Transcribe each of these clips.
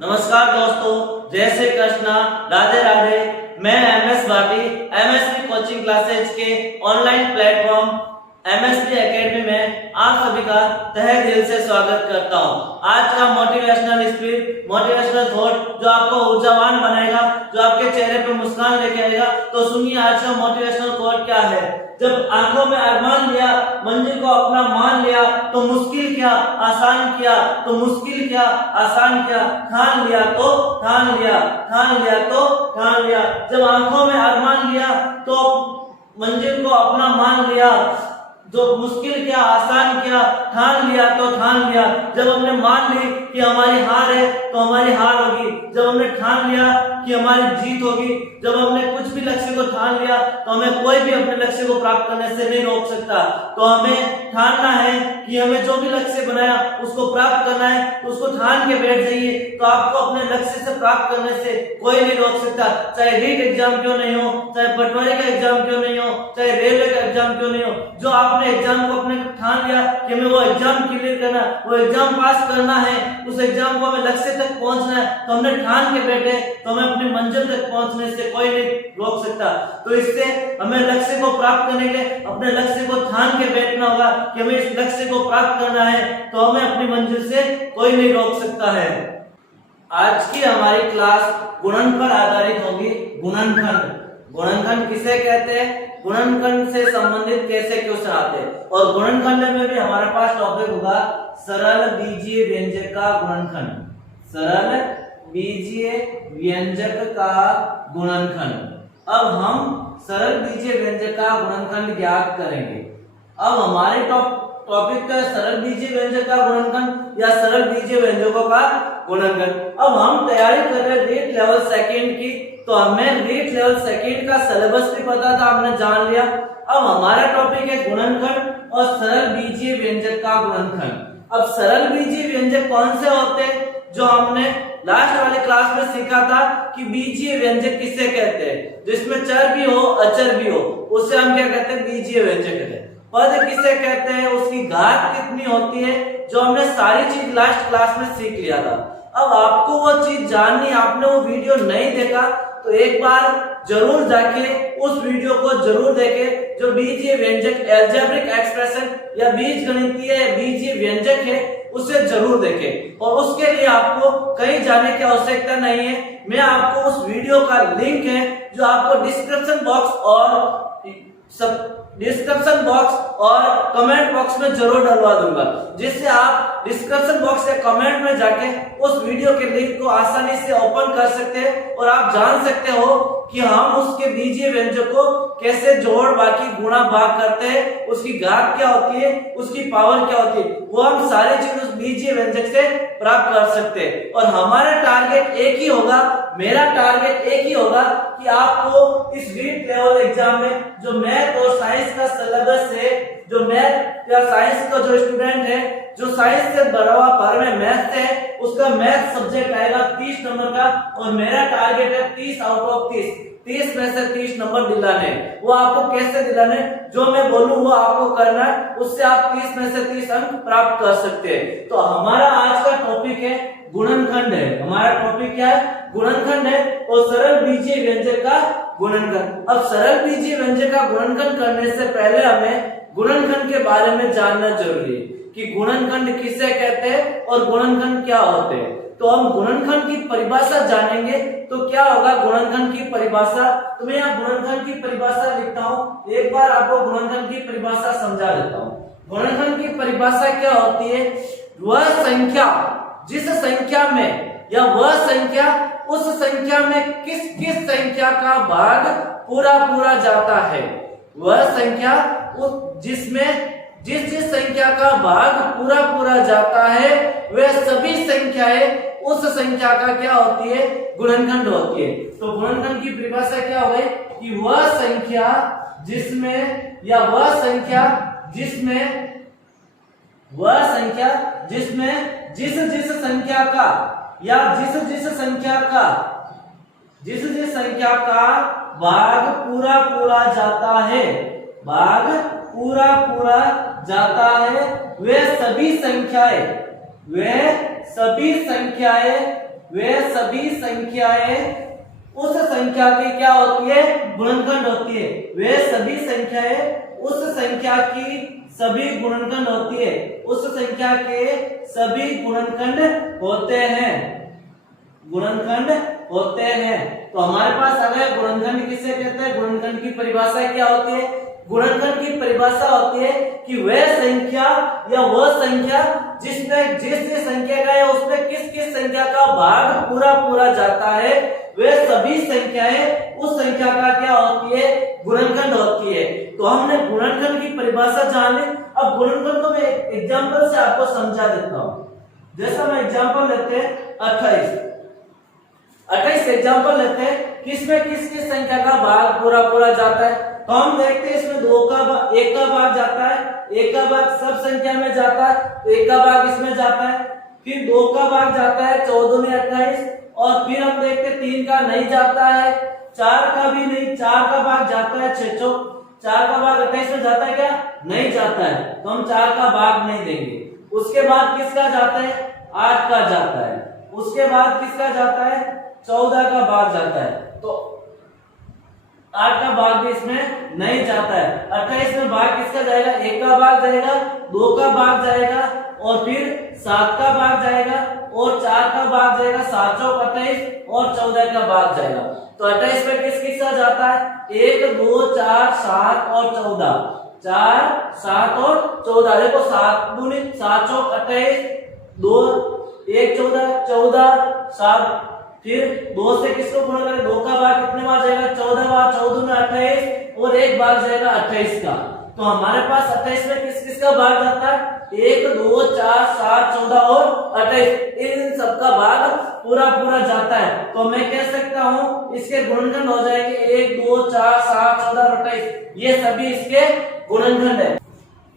नमस्कार दोस्तों, जय श्री कृष्णा, राधे राधे। मैं MS Bhati MSP coaching classes के ऑनलाइन प्लेटफॉर्म एमएसपी एकेडमी में आप सभी का तहे दिल से स्वागत करता हूं। आज का मोटिवेशनल स्पीच, मोटिवेशनल थॉट जो आपको ऊर्जावान बनाएगा, जो आपके चेहरे पे मुस्कान लेके आएगा। तो सुनिए आज का मोटिवेशनल थॉट क्या है। जब आंखों में अरमान लिया, मंजिल को अपना मान लिया, तो मुश्किल क्या आसान किया, तो मुश्किल क्या आसान किया, ठान लिया तो ठान लिया, ठान लिया तो ठान लिया। जब आंखों में अरमान लिया तो मंजिल को अपना मान लिया, जो मुश्किल क्या आसान क्या, ठान लिया तो ठान लिया। जब हमने मान ली कि हमारी हार है तो हमारी हार होगी, जब हमने ठान लिया कि हमारी जीत होगी, जब हमने कुछ भी लक्ष्य को ठान लिया तो हमें कोई भी अपने लक्ष्य को प्राप्त करने से नहीं रोक सकता। तो हमें ठानना है कि हमें जो भी लक्ष्य बनाया उसको प्राप्त करना है, तो उसको ठान के बैठ जाइए। तो आपको अपने लक्ष्य से प्राप्त करने से कोई नहीं रोक सकता। चाहे रीट एग्जाम क्यों नहीं हो, चाहे पटवारी का एग्जाम क्यों नहीं हो, चाहे रेलवे का एग्जाम क्यों नहीं हो, जो आपने एग्जाम को अपने ठान लिया कि हमें वो एग्जाम क्लियर करना, वो एग्जाम पास करना है, उस एग्जाम को हमें लक्ष्य तक पहुंचना है, तो हमने ठान के बैठे तो हमें अपनी मंजिल तक पहुंचने से कोई नहीं रोक सकता। तो इससे हमें लक्ष्य को प्राप्त करने के लिए अपने लक्ष्य को ठान के बैठना होगा कि हमें इस लक्ष्य को प्राप्त करना है, तो हमें अपनी मंजिल से कोई नहीं रोक सकता है। आज की हमारी क्लास गुणनफल आधारित होगी। गुणनखंड, गुणनखंड किसे कहते हैं, गुणनखंड से संबंधित कैसे क्वेश्चन आते हैं। और गुणनखंड में भी हमारे पास टॉपिक होगा सरल बीजीय व्यंजक का गुणनखंड, सरल बीजीय व्यंजक का गुणनखंड। अब हम सरल बीजीय व्यंजक का गुणनखंड ज्ञात करेंगे। अब हमारे टॉपिक का सरल बीजीय व्यंजक का गुणनखंड या सरल बीजीय व्यंजकों का गुणनखंड। अब हम तैयारी कर रहे हैं रीट लेवल सेकंड की, तो हमें रीट लेवल सेकंड का सिलेबस भी पता था, हमने जान लिया। अब हमारा टॉपिक है गुणनखंड और सरल बीजीय व्यंजक का गुणनखंड। अब सरल बीजीय व्यंजक कौन से होते हैं, जो हमने लास्ट वाली क्लास में सीखा था कि बीजीय व्यंजक किसे कहते हैं, जिसमें चर भी हो अचर भी हो, उसे हम क्या कहते हैं, बीजीय व्यंजक कहते हैं। पद किसे कहते हैं, उसकी घात कितनी होती है, जो हमने सारी चीज लास्ट क्लास में सीख लिया था। अब आपको वो चीज जाननी, आपने वो वीडियो नहीं देखा तो एक बार जरूर जाके उस वीडियो को जरूर देखें, जो बीजीय व्यंजक एल्जेब्रिक एक्सप्रेशन या बीजगणितीय बीजीय व्यंजक है, उसे जरूर देखें। और उसके लिए आपको कहीं जाने की आवश्यकता नहीं है, मैं आपको उस वीडियो का लिंक है जो आपको डिस्क्रिप्शन बॉक्स और कमेंट बॉक्स में जरूर डलवा दूंगा, जिससे आप डिस्क्रिप्शन बॉक्स या कमेंट में जाके उस वीडियो के लिंक को आसानी से ओपन कर सकते हैं और आप जान सकते हो कि हम उसके बीजीय व्यंजक को कैसे जोड़ बाकी गुणा भाग करते हैं, उसकी घात क्या होती है, उसकी पावर क्या होती है, वो हम सारी चीज उस बीजीय व्यंजक से प्राप्त कर सकते हैं। और हमारा टारगेट एक ही होगा, मेरा टारगेट एक ही होगा कि आपको इस रीट लेवल एग्जाम में जो मैथ और साइंस का सिलेबस है, जो मैथ या साइंस का जो स्टूडेंट है, जो साइंस से भरा हुआ भर में मैथ है, उसका मैथ सब्जेक्ट आएगा 30 नंबर का, और मेरा टारगेट है 30 आउट ऑफ 30 में से 30 नंबर दिलाने। वो आपको कैसे दिलाने, जो मैं बोलूं वो आपको करना है, उससे आप 30 में से 30 अंक प्राप्त कर सकते हैं। तो हमारा आज का टॉपिक है गुणनखंड है, हमारा टॉपिक क्या है, गुणनखंड है और सरल बीजीय व्यंजक का गुणनखंड। अब सरल बीजीय व्यंजक का गुणनखंड करने से पहले हमें गुणनखंड के बारे में जानना जरूरी है कि गुणनखंड किसे कहते हैं और गुणनखंड क्या होते हैं। तो हम गुणनखंड की परिभाषा जानेंगे। तो क्या होगा गुणनखंड की परिभाषा, तो मैं यहाँ गुणनखंड की परिभाषा लिखता हूँ, एक बार आपको गुणनखंड की परिभाषा समझा देता हूँ। गुणनखंड की परिभाषा क्या होती है, वह संख्या जिस संख्या में या वह संख्या उस संख्या में किस किस संख्या का भाग पूरा पूरा जाता है, वह संख्या जिसमें जिस संख्या का भाग पूरा पूरा जाता है, वह सभी संख्याएं उस संख्या का क्या होती है, गुणनखंड होती है। तो गुणनखंड की परिभाषा क्या हो गई कि वह संख्या जिसमें या वह संख्या जिसमें जिस संख्या का या जिस संख्या का भाग पूरा पूरा जाता है, भाग पूरा पूरा जाता है, वे सभी संख्याएं वे सभी संख्याएं उस संख्या की क्या होती है, गुणनखंड होती है। वे सभी संख्याएं उस संख्या की सभी गुणनखंड होती है, उस संख्या के सभी गुणनखंड होते हैं, गुणनखंड होते हैं। तो हमारे पास आ गया गुणनखंड किसे कहते हैं, गुणनखंड की परिभाषा क्या होती है। गुणनखंड की परिभाषा होती है कि वह संख्या या वह संख्या जिसमें जिस संख्या का है उसमें किस किस संख्या का भाग पूरा पूरा जाता है, वे सभी संख्याएं उस संख्या का क्या होती है, गुणनखंड होती है। तो हमने गुणनखंड की परिभाषा जान ली। अब गुणनखंड को मैं एग्जांपल से आपको समझा देता हूं। जैसा मैं एग्जांपल लेते हैं 28 एग्जांपल लेते हैं, किसमें किस किस संख्या का भाग पूरा पूरा जाता है। तो हम देखते हैं इसमें 1 का भाग जाता है, 1 का भाग सब संख्या में जाता है, तो 1 का भाग इसमें जाता है। फिर 2 का भाग जाता है 14 में 28, और फिर हम देखते 3 का नहीं जाता है, 4 का भी नहीं, 4 का भाग जाता है 6 4 का भाग 28 में जाता है क्या, नहीं जाता है, तो हम 4 का भाग नहीं देंगे। उसके बाद किसका जाता है, 8 का जाता है। उसके बाद किसका जाता है, 14 का भाग जाता है, तो 8 का भाग भी इसमें नहीं जाता है। 28 में भाग किसका जाएगा, 1 का भाग जाएगा, 2 का भाग जाएगा, और फिर 7 का भाग जाएगा, और 4 का भाग जाएगा, 7 चौक 28, और 14 का भाग जाएगा। तो 28 में किस किस का जाता है, 1 2 4 7 और 14, 4 7 और 14। देखो 7 दूनी 7 चौक 28, 2 1 14 14 7, फिर 2 से किसको गुणा करें, 2 का भाग कितने बार जाएगा, 14 बार, 14 में 28, और 1 बार जाएगा 28 का। तो हमारे पास 28 में किस किस का भाग जाता है, 1 2 4 7 14 और 28, इन सब का भाग पूरा पूरा जाता है। तो मैं कह सकता हूं इसके गुणनखंड हो जाएंगे 1 2 4 7 14 और 28, ये सभी इसके गुणनखंड है।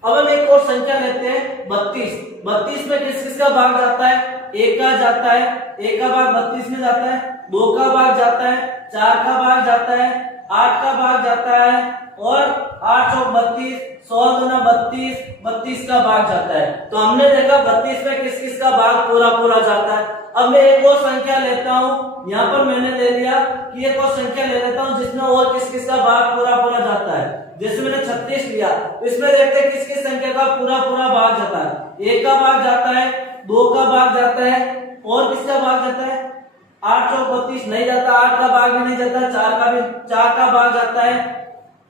अब हम एक और संख्या लेते हैं 32 में किस किस का भाग जाता है, 1 का जाता है, 1 का भाग 32 में जाता है, 2 का भाग जाता है, 4 का भाग जाता है, 8 का भाग जाता है, और 8 चौक 32, 16 दूना 32, 32 का भाग जाता है। तो हमने देखा 32 में किस किस का भाग पूरा पूरा जाता है। अब मैं एक और संख्या लेता हूं, यहाँ पर मैंने ले लिया कि एक और संख्या ले लेता हूं जिसमें और किस किस का भाग पूरा पूरा जाता है। जैसे मैंने 36 लिया, इसमें देखते हैं किस किस संख्या का पूरा पूरा भाग जाता है। 1 का भाग जाता है, 2 का भाग जाता है, और किसका भाग जाता है, 8 चौक 32 नहीं जाता, 8 का भाग भी नहीं जाता, 4 का भाग जाता है,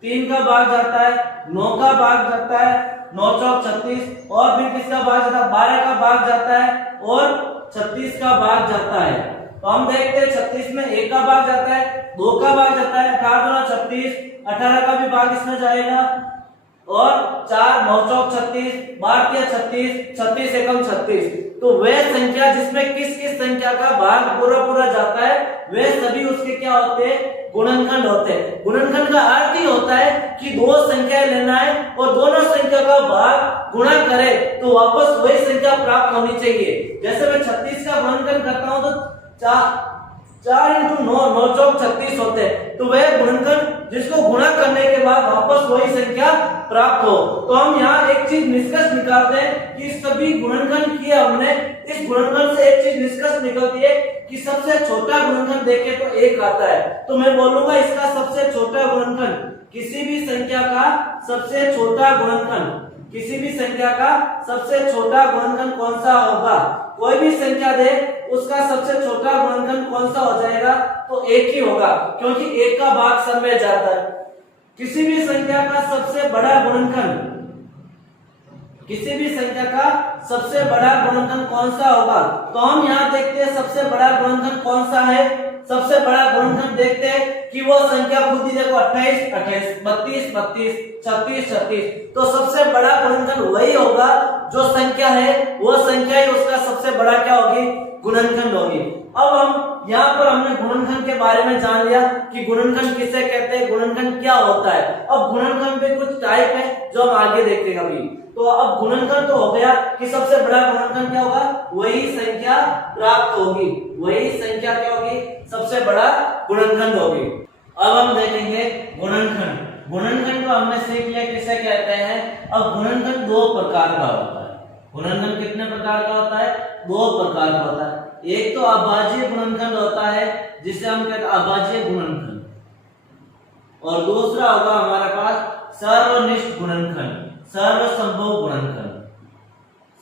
3 का भाग जाता है, 9 का भाग जाता है, 9 चौक 36, और फिर किसका भाग जाता है, 12 का भाग जाता है, और 36 का भाग जाता है। तो हम देखते हैं 36 में 1 का भाग जाता है, 2 का भाग जाता है, 18 दूना 36, 18 का भी भाग इसमें जाएगा, और 4 9 चौक 36, 12 36, 36 एकम 36। तो वह संख्या जिसमें किस किस संख्या का भाग पूरा पूरा जाता है, वे सभी उसके क्या होते हैं, गुणनखंड होते हैं। गुणनखंड का अर्थ ही होता है कि दो संख्याएं लेना है और दोनों संख्या का भाग गुणा करे तो वापस वही संख्या प्राप्त होनी चाहिए। जैसे मैं 36 का गुणनखंड करता हूं तो 4 इंटू 9 9 चौक 36 होते हैं। तो वह गुणनखंड जिसको गुणा करने के बाद वापस वही संख्या प्राप्त हो। तो हम यहाँ एक चीज निष्कर्ष निकालते हैं कि सभी गुणनखंड किए हमने, इस गुणनखंड से एक चीज निष्कर्ष निकलती है कि सबसे छोटा गुणनखंड देखे तो 1 आता है। तो मैं बोलूंगा इसका सबसे छोटा गुणनखंड, किसी भी संख्या का सबसे छोटा गुणनखंड, किसी भी संख्या का सबसे छोटा गुणनखंड कौन सा होगा। कोई भी संख्या दे उसका सबसे छोटा गुणनखंड कौन सा हो जाएगा, तो 1 ही होगा, क्योंकि 1 का भाग सब में जाता है। किसी भी संख्या का सबसे बड़ा गुणनखंड, किसी भी संख्या का सबसे बड़ा गुणनखंड कौन सा होगा, तो हम यहाँ देखते हैं सबसे बड़ा गुणनखंड कौन सा है। सबसे बड़ा गुणनखंड देखते हैं कि वो संख्या खुद ही देखो 28 28, 32 32, 36 36। तो सबसे बड़ा गुणनखंड वही होगा जो संख्या है, वो संख्या ही उसका सबसे बड़ा क्या होगी, गुणनखंड होगी। अब हम यहाँ पर हमने गुणनखंड के बारे में जान लिया कि गुणनखंड किसे कहते हैं, गुणनखंड क्या होता है। अब गुणनखंड में कुछ टाइप है जो हम आगे देखेंगे अभी। तो अब गुणनखंड तो हो गया कि सबसे बड़ा गुणनखंड क्या होगा, वही संख्या प्राप्त होगी, वही संख्या क्या होगी, सबसे बड़ा गुणनखंड होगी। अब हम देखेंगे गुणनखंड। गुणनखंड को हमने सीख लिया किसे कहते हैं। अब गुणनखंड 2 प्रकार का होता है। गुणनखंड कितने प्रकार का होता है, 2 प्रकार का होता है। एक तो अभाज्य गुणनखंड होता है जिसे हम कहते हैं अभाज्य गुणनखंड, और दूसरा होगा हमारे पास सर्वनिष्ठ गुणनखंड, सर्वसंभव गुणनखंड,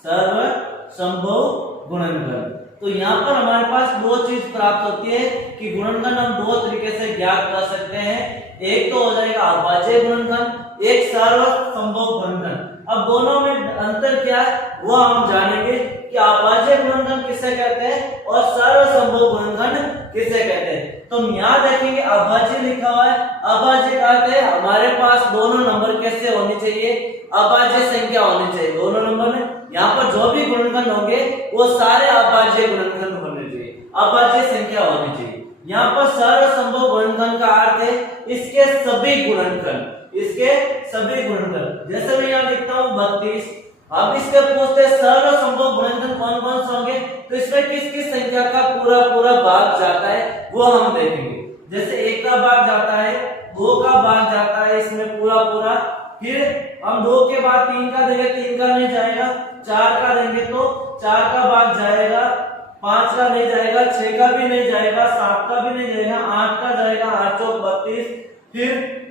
सर्वसंभव गुणनखंड। तो यहाँ पर हमारे पास दो चीज प्राप्त होती है कि गुणनखंड हम दो तरीके से ज्ञात कर सकते हैं, एक तो हो जाएगा अभाज्य गुणनखंड, एक सर्वसंभव गुणनखंड। अब दोनों में अंतर क्या है वो हम जानेंगे कि अभाज्य गुणनखंड किसे कहते हैं और सर्वसंभव गुणनखंड किसे कहते हैं। तो हम यहाँ देखेंगे अभाज्य लिखा हुआ है, अभाज्य का अर्थ है हमारे पास दोनों नंबर कैसे होने चाहिए, अभाज्य संख्या होनी चाहिए दोनों नंबर में। यहाँ पर जो भी गुणनखंड होंगे वो सारे अभाज्य गुणनखंड होने चाहिए, अभाज्य संख्या होनी चाहिए। यहाँ पर सर्वसंभव गुणनखंड का अर्थ है इसके सभी गुणनखंड, इसके सभी गुणनखंड। जैसे मैं यहाँ लिखता हूँ 32, अब इसके पूछते सर्वसंभव गुणनखंड कौन कौन से होंगे, तो इसमें किस किस संख्या का पूरा पूरा भाग जाता है वो हम देखेंगे। जैसे 1 का भाग जाता है, 2 का भाग जाता है इसमें पूरा पूरा, फिर हम 2 के बाद 3 का देंगे, 3 का नहीं जाएगा, 4 का देंगे तो 4 का भाग जाएगा, 5 का नहीं जाएगा, 6 का भी नहीं जाएगा, 7 का भी नहीं जाएगा, 8 का जाएगा, 8 चौक 32, फिर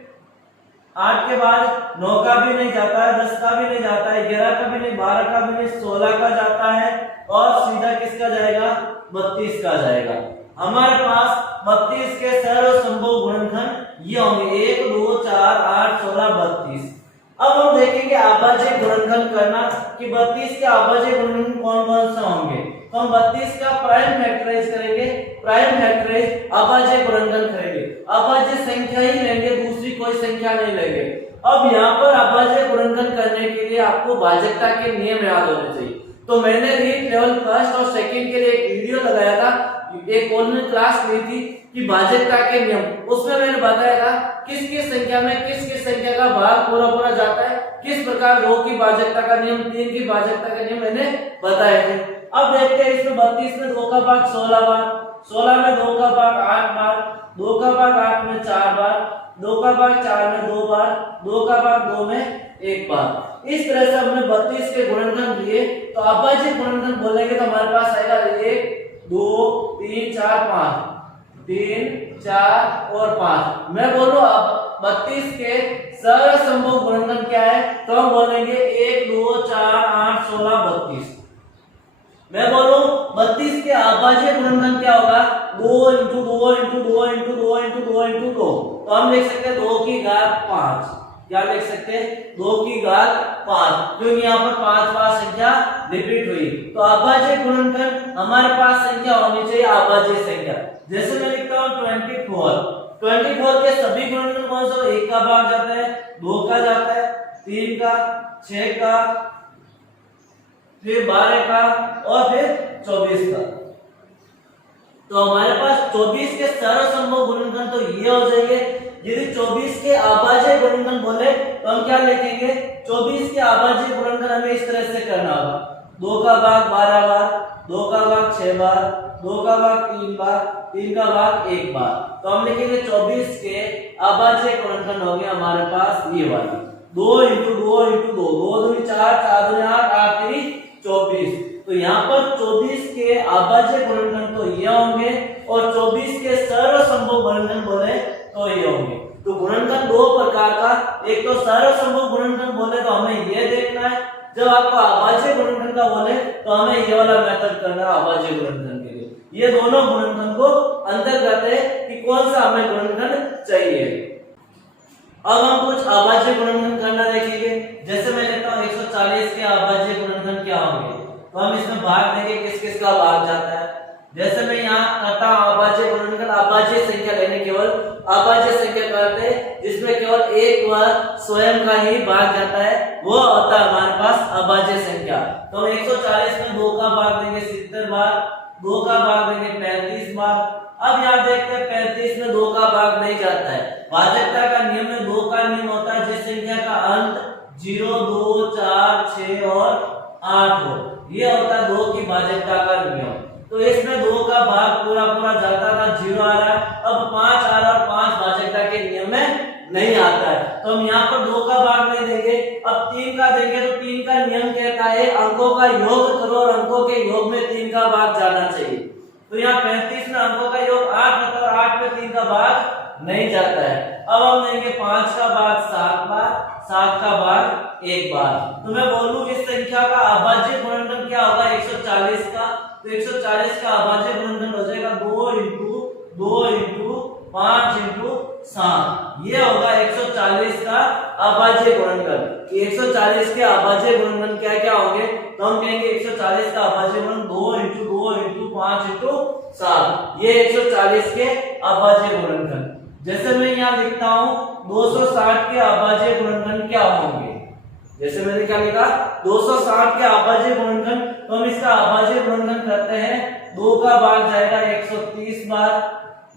8 के बाद 9 का भी नहीं जाता है, 10 का भी नहीं जाता है, 11 का भी नहीं, 12 का भी नहीं, 16 का जाता है, और सीधा किसका जाएगा 32 का जाएगा। हमारे पास 32 के सर्वसंभव गुणनखंड ये होंगे 1 2 4 8 16 32। अब हम देखेंगे अभाज्य गुणनखंड करना कि 32 के अभाज्य गुणनखंड कौन कौन से होंगे। तो हम 32 का प्राइम फैक्टराइज करेंगे, प्राइम फैक्टराइज अभाज्य गुणनखंड करेंगे, अभाज्य संख्या ही लेंगे, दूसरी कोई संख्या नहीं लेंगे। अब यहाँ पर अभाज्य गुणनखंड करने के लिए आपको भाजकता के नियम याद होने चाहिए। तो मैंने रीट लेवल फर्स्ट और सेकंड के लिए एक वीडियो लगाया था, एक ऑनलाइन क्लास ली थी कि भाजकता के नियम, उसमें मैंने बताया था किस किस संख्या में किस किस संख्या का भाग पूरा पूरा जाता है, किस प्रकार 2 की भाजकता का नियम, 3 की भाजकता का नियम मैंने बताए थे। अब देखते हैं इसमें 32 में 2 का भाग 16 बार, 16 में 2 का भाग 8 बार, 2 का भाग 8 में 4 बार, 2 का भाग 4 में 2 बार, 2 का भाग 2 में 1 बार। इस तरह से हमने 32 के गुणनखंड लिए। तो अभाज्य गुणनखंड बोलेंगे तो हमारे पास आएगा 1 2 3 4 5, 3 4 और 5। मैं बोलूं अब 32 के सर्वसंभव गुणनखंड क्या है, तो हम बोलेंगे 1 2 4 8 16 32। मैं बोलूं 32 के अभाज्य गुणनखंड क्या होगा, 2 into 2 into 2 into 2 into 2 into 2। तो हम लिख सकते हैं 2 की घात 5। क्या लिख सकते हैं 2 की घात 5, क्योंकि यहाँ पर 5 बार संख्या रिपीट हुई। तो अभाज्य गुणनखंड हमारे पास संख्या होनी चाहिए अभाज्य संख्या। जैसे मैं लिखता हूँ 24 के सभी गुणनखंड कौन सा, 1 का भाग जाता है, 2 का जाता है, 3 का, 6 का, फिर 12 का और फिर 24 का। तो हमारे पास 24 के सर्वसंभव गुणनखंड तो ये हो जाएंगे। यदि 24 के अभाज्य गुणनखंड बोले तो हम क्या लिखेंगे, 24 के अभाज्य गुणनखंड हमें इस तरह से करना होगा, 2 का भाग 12 बार, 2 का भाग 6 बार, 2 का भाग 3 बार, 3 का भाग 1 बार। तो हम लिखेंगे 24 के अभाज्य गुणनखंड होंगे हमारे पास ये वाले 2 इंटू 2 इंटू 2, 2 दूनी 4, 4 दूनी 8, 8 तीनी 24। तो यहाँ पर 24 के अभाज्य गुणनखंड तो ये होंगे और 24 के सर्वसंभव गुणनखंड बोले तो ये होंगे। तो गुणनखंड दो प्रकार का, एक तो सर्वसंभव गुणनखंड बोले तो हमें ये देखना है, जब आपको अभाज्य गुणनखंड का बोले तो हमें ये वाला मेथड करना है अभाज्य गुणनखंड के लिए। ये दोनों गुणनखंड को अंतर करते हैं कि कौन सा हमें गुणनखंड चाहिए। अब हम कुछ अभाज्य गुणनखंड करना देखेंगे। जैसे मैं लेता हूँ 140 के अभाज्य गुणनखंड क्या होंगे, तो हम इसमें भाग देंगे किस किस का भाग जाता है। जैसे मैं यहाँ करता हूँ अभाज्य गुणनखंड, अभाज्य संख्या लेने केवल अभाज्य संख्या करते जिसमें केवल एक व स्वयं का ही भाग जाता है, वो होता है हमारे पास अभाज्य संख्या। तो हम 140 में 2 का भाग देंगे 70 बार, 2 का भाग देंगे 35 बार। अब यहाँ देखते हैं 35 में 2 का भाग नहीं जाता है। भाजकता का नियम में 2 का नियम होता है जिस संख्या का अंत 0 2 4 6 और 8 हो, ये होता है 2 की भाजकता का नियम। तो इसमें 2 का भाग पूरा पूरा जाता था, 0 आ रहा है, अब 5 आ रहा है और 5 भाजकता के नियम में नहीं आता है, तो हम यहाँ पर 2 का भाग नहीं देंगे। अब 3 का देंगे तो 3 का नियम कहता है अंकों का योग करो और अंकों के योग में 3 का भाग जाना चाहिए। इसमें अंकों का योग 8 होता है और 8 में 3 का भाग नहीं जाता है। अब हम देंगे 5 का भाग 7 बार, 7 का भाग 1 बार। तो मैं बोलूं इस संख्या का अभाज्य गुणनखंड क्या होगा 140 का, तो 140 का अभाज्य गुणनखंड हो जाएगा 2 इंटू 5 इंटू 7। ये होगा 140 का अभाज्य गुणनखंड। 140 के अभाज्य गुणनखंड क्या क्या होंगे, तो हम कहेंगे 140 का अभाज्य गुणनखंड 2 इंटू 5 इंटू 7। ये 140 के अभाज्य गुणनखंड। जैसे मैं यहाँ लिखता हूँ 260 के अभाज्य गुणनखंड क्या होंगे, जैसे मैंने क्या लिखा 260 के अभाज्य गुणनखंड, तो हम इसका अभाज्य गुणनखंड करते हैं। 2 का भाग जाएगा 130 बार,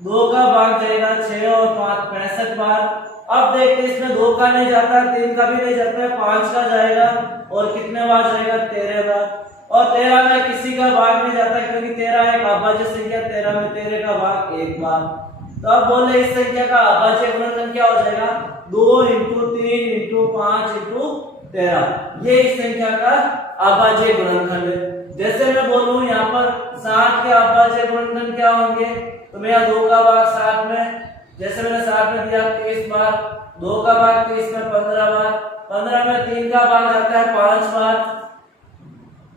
2 का भाग जाएगा 6 और 5 65 बार। अब देखते हैं इसमें 2 का नहीं जाता, 3 का भी नहीं जाता है, 5 का जाएगा और कितने बार जाएगा 13 बार। और 13 में किसी का भाग नहीं जाता क्योंकि 13 एक अभाज्य संख्या, 13 में 13 का भाग 1 बार। तो अब बोले इस संख्या का अभाज्य गुणनखंड क्या हो जाएगा 2 इंटू 3 इंटू 5 इंटू 13। ये इस संख्या का अभाज्य गुणनखंड है। जैसे मैं बोलूं यहाँ पर 60 के अभाज्य गुणनखंड क्या होंगे, तो मैं यहाँ 2 का भाग 60 में, जैसे मैंने 60 में दिया 30 बार, 2 का भाग 30 में 15 बार, 15 में 3 का भाग जाता है 5 बार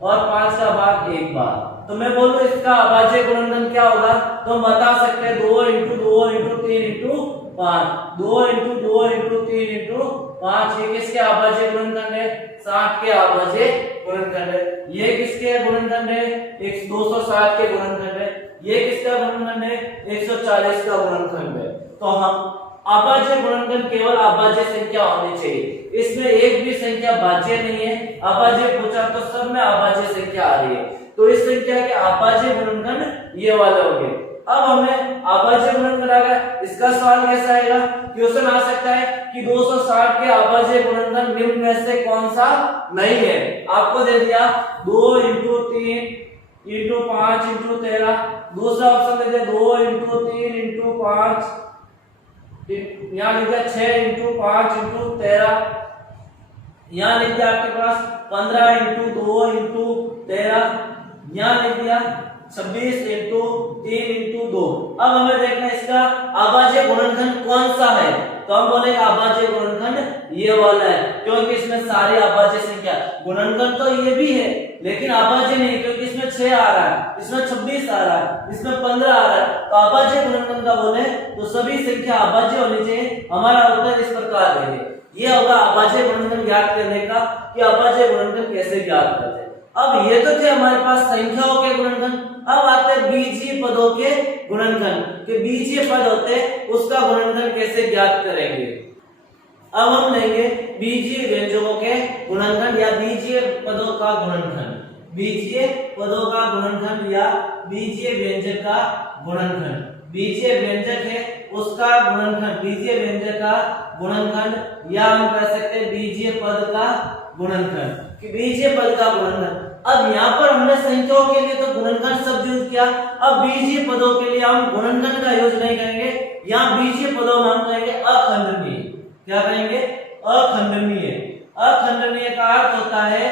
और 5 का भाग 1 बार। तो मैं बोलूं इसका अभाज्य गुणनखंड क्या होगा, तो हम बता सकते हैं 2 इंटू 3 इंटू 5, 2 इंटू 3 इंटू 5। ये किसके अभाज्य गुणनखंड है 60 के अभाज्य गुणनखंड है। ये किसके गुणनखंड है 260 के गुणनखंड है। ये किसका गुणनखंड है 140 का गुणनखंड है। तो हम अभाज्य गुणनखंड केवल अभाज्य संख्या होनी चाहिए, इसमें एक भी संख्या भाज्य नहीं है। अभाज्य पूछा तो सब में अभाज्य संख्या आ रही है, तो इस संख्या के अभाज्य गुणनखंड ये वाले हो गए। अब हमें अभाज्य गुणनखंड आ गया, इसका सवाल कैसा आएगा, क्वेश्चन आ सकता है कि 260 के अभाज्य गुणनखंड निम्न में से कौन सा नहीं है। आपको दे दिया 2 इंटू 3 इंटू 5 इंटू 13, दूसरा ऑप्शन दे दिया 2 इंटू 3 इंटू 5, यहाँ लिख दिया 6 इंटू 5 इंटू 13, यहाँ लिख दिया आपके पास 15 इंटू 2 इंटू 13, यहाँ लिख दिया 26 इंटू 3 इंटू 2। अब हमें देखना है इसका अभाज्य गुणनखंड कौन सा है, तो हम बोलेंगे अभाज्य गुणनखंड ये वाला है, क्योंकि इसमें सारी अभाज्य संख्या, गुणनखंड तो ये भी है लेकिन अभाज्य नहीं, क्योंकि इसमें 6 आ रहा है, इसमें 26 आ रहा है, इसमें 15 आ रहा है। तो अभाज्य गुणनखंड का बोले तो सभी संख्या अभाज्य होनी चाहिए। हमारा उत्तर इस प्रकार देंगे, ये होगा अभाज्य गुणनखंड ज्ञात करने का कि अभाज्य गुणनखंड कैसे ज्ञात करते हैं। अब ये तो थे हमारे पास संख्याओं के गुणनखंड। अब आते हैं बीजीय पदों के गुणनखंड, कि बीजीय पद होते हैं उसका गुणनखंड कैसे ज्ञात करेंगे। अब हम लेंगे बीजीय व्यंजकों के गुणनखंड या बीजीय पदों का गुणनखंड, बीजीय पदों का गुणनखंड या बीजीय व्यंजक का गुणनखंड। बीजीय व्यंजक है उसका गुणनखंड, बीजीय व्यंजक का गुणनखंड, या हम कह सकते हैं बीजीय पद का गुणनखंड, कि बीजीय पद का गुणनखंड। अब यहाँ पर हमने संख्याओं के लिए तो गुणनखंड शब्द यूज किया, अब बीजीय पदों के लिए हम गुणनखंड का यूज नहीं करेंगे। यहाँ बीजीय पदों में हम कहेंगे अखंडनीय। क्या कहेंगे अखंडनीय। अखंडनीय का अर्थ होता है,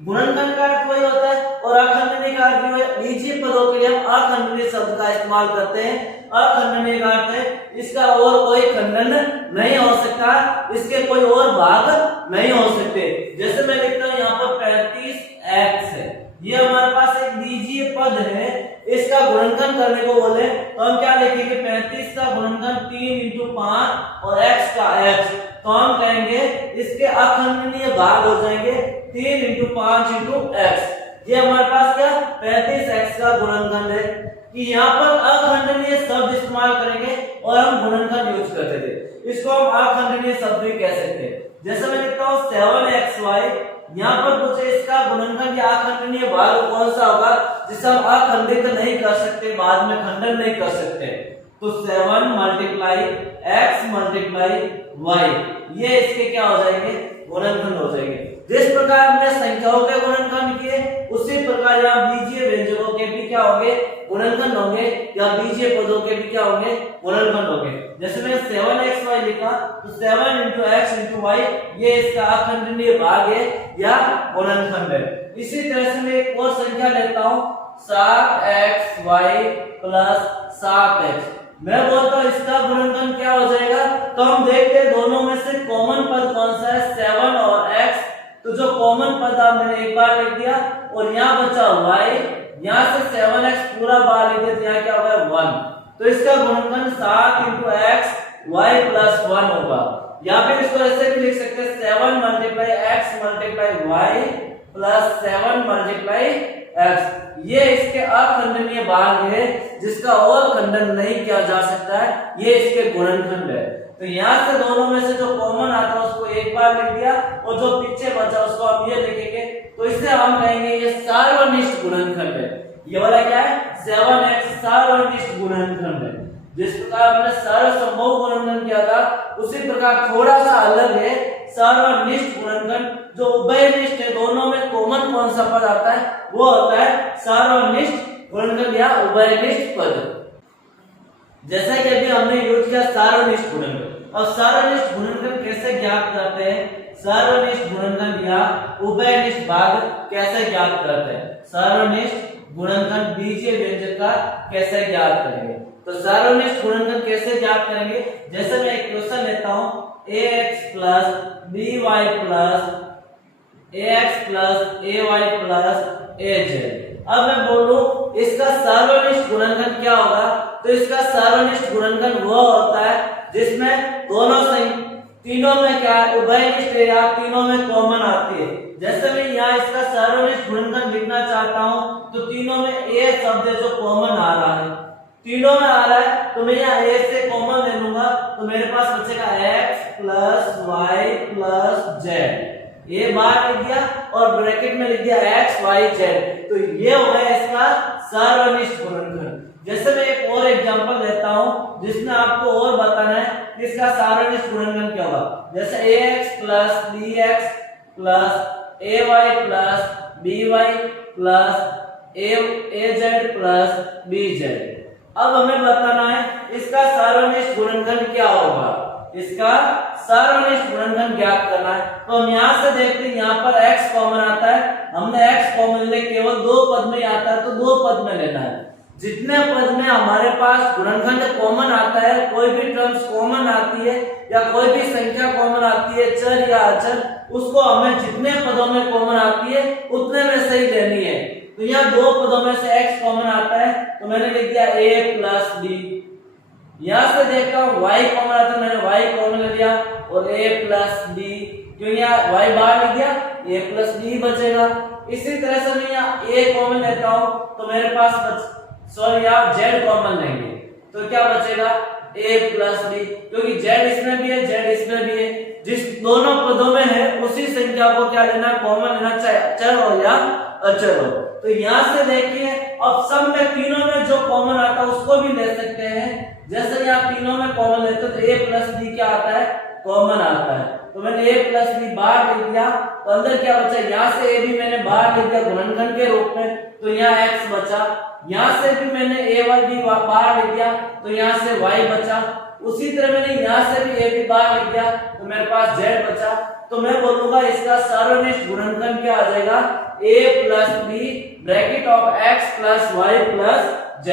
गुणनखंड का अर्थ वही होता है और अखंडनीय का अर्थ भी है। बीजीय पदों के लिए हम अखंडनीय शब्द का इस्तेमाल करते हैं। अखंडनीय का अर्थ है इसका और कोई खंडन नहीं हो सकता, इसके कोई और भाग नहीं हो सकते। जैसे मैं लिखता हूँ यहाँ पर 35x है, ये हमारे पास एक बीजीय पद है, इसका गुणनखंड करने को बोले तो हम क्या लिखेंगे 35 का गुणनखंड 3 इंटू 5 और x का x, तो हम कहेंगे इसके अखंडनीय भाग हो जाएंगे 3 इंटू 5 इंटू x। ये हमारे पास क्या 35x का गुणनखंड है, कि यहाँ पर अखंडनीय शब्द इस्तेमाल करेंगे और हम गुणनखंड यूज करते थे, इसको हम अखंडनीय शब्द भी कह सकते हैं। जैसे मैं लिखता हूँ 7xy, यहाँ पर पूछे इसका गुणनखंड या अखंडनीय भाग कौन सा होगा जिसे हम अखंडित नहीं कर सकते, बाद में खंडन नहीं कर सकते, तो 7 मल्टीप्लाई x मल्टीप्लाई y, ये इसके क्या हो जाएंगे गुणनखंड हो जाएंगे। जिस प्रकार हमने संख्याओं के गुणनखंड किए उसी प्रकार यहाँ बीजीय व्यंजकों के भी क्या होंगे गुणनखंड होंगे, या बीजीय पदों के भी क्या होंगे गुणनखंड होंगे। जैसे मैंने 7xy लिखा तो 7 इंटू x इंटू y, ये इसका अखंडनीय भाग है या गुणनखंड है। इसी तरह से मैं एक और संख्या लेता हूँ 7xy प्लस 7x। मैं बोलता हूँ इसका गुणनखंड क्या हो जाएगा, तो हम देखते हैं दोनों में से कॉमन पद कौन सा है, 7 और x। तो जो कॉमन पद आप मैंने एक बार लिख दिया और यहाँ बचा y, यहाँ से 7x पूरा बार लिख दिया, तो यहाँ क्या होगा 1। तो इसका गुणनखंड 7 × x y प्लस 1 होगा। या फिर इसको ऐसे भी लिख सकते हैं 7 × x × y प्लस 7 × x। ये इसके अखंडनीय भाग है जिसका और खंडन नहीं किया जा सकता है, ये इसके गुणनखंड है। तो यहाँ से दोनों में से जो कॉमन आता है उसको एक बार लिख दिया और जो पीछे बचा उसको हम ये लिखेंगे, तो इससे हम कहेंगे ये सार्वनिष्ठ गुणनखंड है। ये वाला क्या है, 7x सार्वनिष्ठ गुणनखंड है। जिस प्रकार हमने सर्वसंभव गुणनखंड किया था उसी प्रकार थोड़ा सा अलग है सार्वनिष्ठ गुणनखंड। जो उभयनिष्ठ है, दोनों में कॉमन कौन सा पद आता है, वो होता है सार्वनिष्ठ गुणनखंड या उभयनिष्ठ पद। जैसा कि अभी हमने यूज किया सार्वनिष्ठ गुणनखंड। अब सार्वनिष्ठ गुणनखंड कैसे ज्ञात करते हैं, सार्वनिष्ठ गुणनखंड या उभयनिष्ठ भाग कैसे ज्ञात करते हैं, सार्वनिष्ठ गुणनखंड बीजीय व्यंजक का कैसे ज्ञात करेंगे। तो सार्वनिष्ठ गुणनखंड कैसे ज्ञात करेंगे, जैसे मैं एक क्वेश्चन लेता हूं, ax plus by plus ax plus ay plus az। अब मैं बोलूं इसका सार्वनिष्ठ गुणनखंड क्या होगा, तो इसका सार्वनिष्ठ गुणनखंड वो होता है जिसमें दोनों तीनों में क्या है, उभयनिष्ठ है या तीनों में कॉमन आती है। जैसे मैं यहाँ इसका सार्वनिष्ठ गुणनखंड लिखना चाहता हूँ, तो तीनों में a शब्द जो कॉमन आ रहा है, तीनों में आ रहा है, तो मैं यहाँ a से कॉमन ले लूंगा, तो मेरे पास बचेगा x plus y plus z। ये बाहर लिख दिया और ब्रैकेट में लिख दिया x y z। तो ये हो गया इसका सार्वनिष्ठ गुणनखंड। जैसे मैं एक और एग्जांपल लेता हूं जिसमें आपको और बताना है कि इसका सार्वनिष्ठ गुणनखंड क्या होगा। जैसे ax plus bx plus ay plus by plus az plus bz। अब हमें बताना है इसका सार्वनिष्ठ गुणनखंड क्या होगा, इसका सार्वनिष्ठ गुणनखंड ज्ञात करना है। तो हम यहाँ से देखते हैं, यहाँ पर x कॉमन आता है, हमने x कॉमन ले केवल दो पद में आता है तो दो पद में लेना है। जितने पद में हमारे पास गुणनखंड कॉमन आता है, कोई भी टर्म्स कॉमन आती है या कोई भी संख्या कॉमन आती है, चर या अचर, उसको हमें जितने पदों में कॉमन आती है उतने में से ही लेनी है। तो यहाँ दो पदों में से x कॉमन आता है, तो मैंने लिख दिया a प्लस b। यहाँ से देखता हूँ y कॉमन आता है, मैंने y कॉमन ले लिया और a प्लस b, क्यों यहाँ y बाहर लिख दिया, a प्लस b बचेगा। इसी तरह से मैं यहाँ a कॉमन लेता हूँ तो मेरे पास यहाँ z कॉमन लेंगे, तो क्या बचेगा a प्लस b, क्योंकि z इसमें भी है z इसमें भी है। जिस दोनों पदों में है उसी संख्या को क्या लेना, कॉमन लेना, चाहे अचर हो या अचर हो। तो यहाँ से देखिए अब सब में तीनों में जो कॉमन आता है उसको भी ले सकते हैं। जैसे यहाँ तीनों में कॉमन लेते हैं तो a प्लस b क्या आता है, कॉमन आता है। तो मैंने a प्लस b बाहर लिख दिया, तो अंदर क्या बचा, यहाँ से a भी मैंने बाहर लिख दिया गुणनखंड के रूप में, तो यहाँ x बचा। यहाँ से भी मैंने a y b बाहर लिख दिया, तो यहाँ से y बचा। उसी तरह मैंने यहाँ से भी a b बाहर लिख दिया, तो मेरे पास z बचा। तो मैं बोलूंगा इसका सार्वनिष्ठ गुणनखंड क्या आ जाएगा, a plus b bracket of x plus y plus z।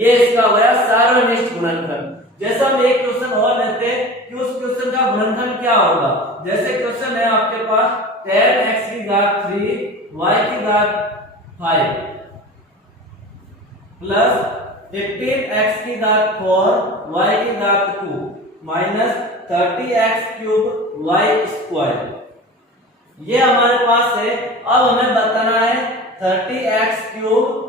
ये इसका हो गया सार्वनिष्ठ गुणनखंड। जैसे हम एक क्वेश्चन और लेते हैं कि उस क्वेश्चन का गुणनखंड क्या होगा। जैसे क्वेश्चन है आपके पास 10x की घात 3 y की घात 5 प्लस 15x की घात 4 y की घात 2 minus 30x cube y square. ये हमारे पास है। अब हमें बताना है 30x क्यूब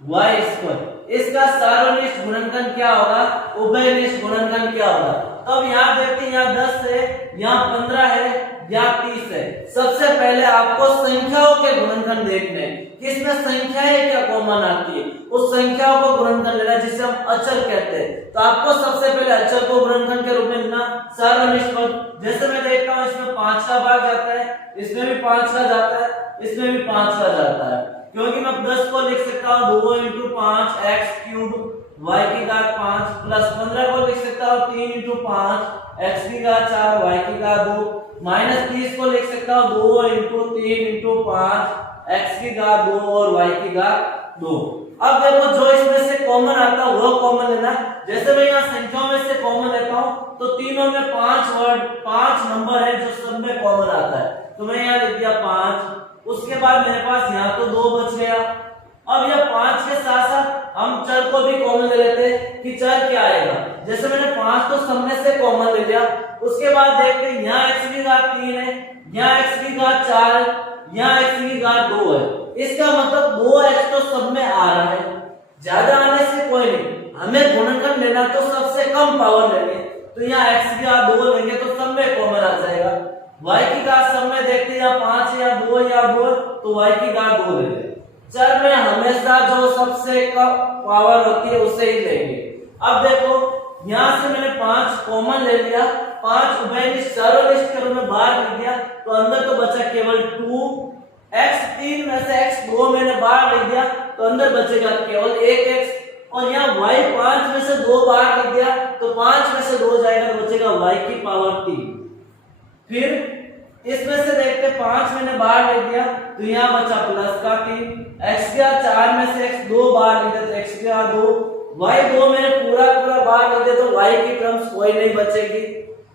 y स्क्वायर, इसका सार्वनिष्ठ गुणनखंड क्या होगा, उभयनिष्ठ गुणनखंड क्या होगा। तो अब यहाँ देखते हैं, यहाँ 10 है, यहाँ 15 है, यहाँ 30 है। सबसे पहले आपको संख्याओं के गुणनखंड देखने हैं कि इसमें संख्याएं क्या कॉमन आती है, उस संख्याओं को गुणनखंड लेना जिसे हम अचर कहते हैं। तो आपको सबसे पहले अचर को गुणनखंड के रूप में लेना सार्वनिष्ठ पद। जैसे मैं देखता हूँ इसमें 5 का भाग जाता है, इसमें भी 5 का जाता है, इसमें भी 5 का जाता है, क्योंकि मैं 10 को लिख सकता हूँ 2 × 5 x क्यूब y की घात 5 प्लस 15 को लिख सकता हूँ 3 × 5 x की घात 4 y की घात 2 माइनस 30 को लिख सकता हूँ 2 × 3 × 5 x की घात 2 और y की घात 2। अब देखो जो इसमें से कॉमन आता है वो कॉमन लेना। जैसे मैं यहाँ संख्याओं में से कॉमन लेता हूँ तो तीनों में 5 नंबर है जो सब में कॉमन आता है, तो मैं यहाँ लिख दिया 5। उसके बाद मेरे पास यहाँ तो 2 बच गया। अब यह 5 के साथ साथ हम चर को भी कॉमन ले लेते हैं कि चर क्या आएगा। जैसे मैंने 5 तो सब में से कॉमन ले लिया। उसके बाद देखते हैं यहाँ x की घात 3 है, यहाँ x की घात 4 है, यहाँ x की घात 2 है। इसका मतलब 2x तो सब में आ रहा है, ज्यादा आने से कोई नहीं। हमें गुणनखंड लेना तो सबसे कम पावर लेंगे, तो यहाँ x की घात 2 लेंगे तो सब में कॉमन आ जाएगा। y की घात सब में देखते हैं या 5 या 2 या 2, तो y की घात 2 ले लेंगे। चर में हमेशा जो सबसे कम पावर होती है उसे ही लेंगे। अब देखो यहाँ से मैंने 5 कॉमन ले लिया, 5 उभयनिष्ठ सर्वनिष्ठ के रूप में बाहर लिख दिया, तो अंदर तो बचा केवल 2। x 3 में से x 2 मैंने बाहर लिख दिया, तो अंदर बचेगा केवल 1x। और यहाँ y 5 में से 2 बाहर लिख दिया, तो 5 में से 2 जाएगा तो बचेगा y की पावर 3। फिर इसमें से देखते 5 मैंने बाहर लिख दिया, तो यहाँ बचा प्लस का 3। x का 4 में से x 2 बाहर लिख दिया तो x का 2, y 2 मैंने पूरा बाहर लिख दिया तो y की टर्म्स कोई नहीं बचेगी।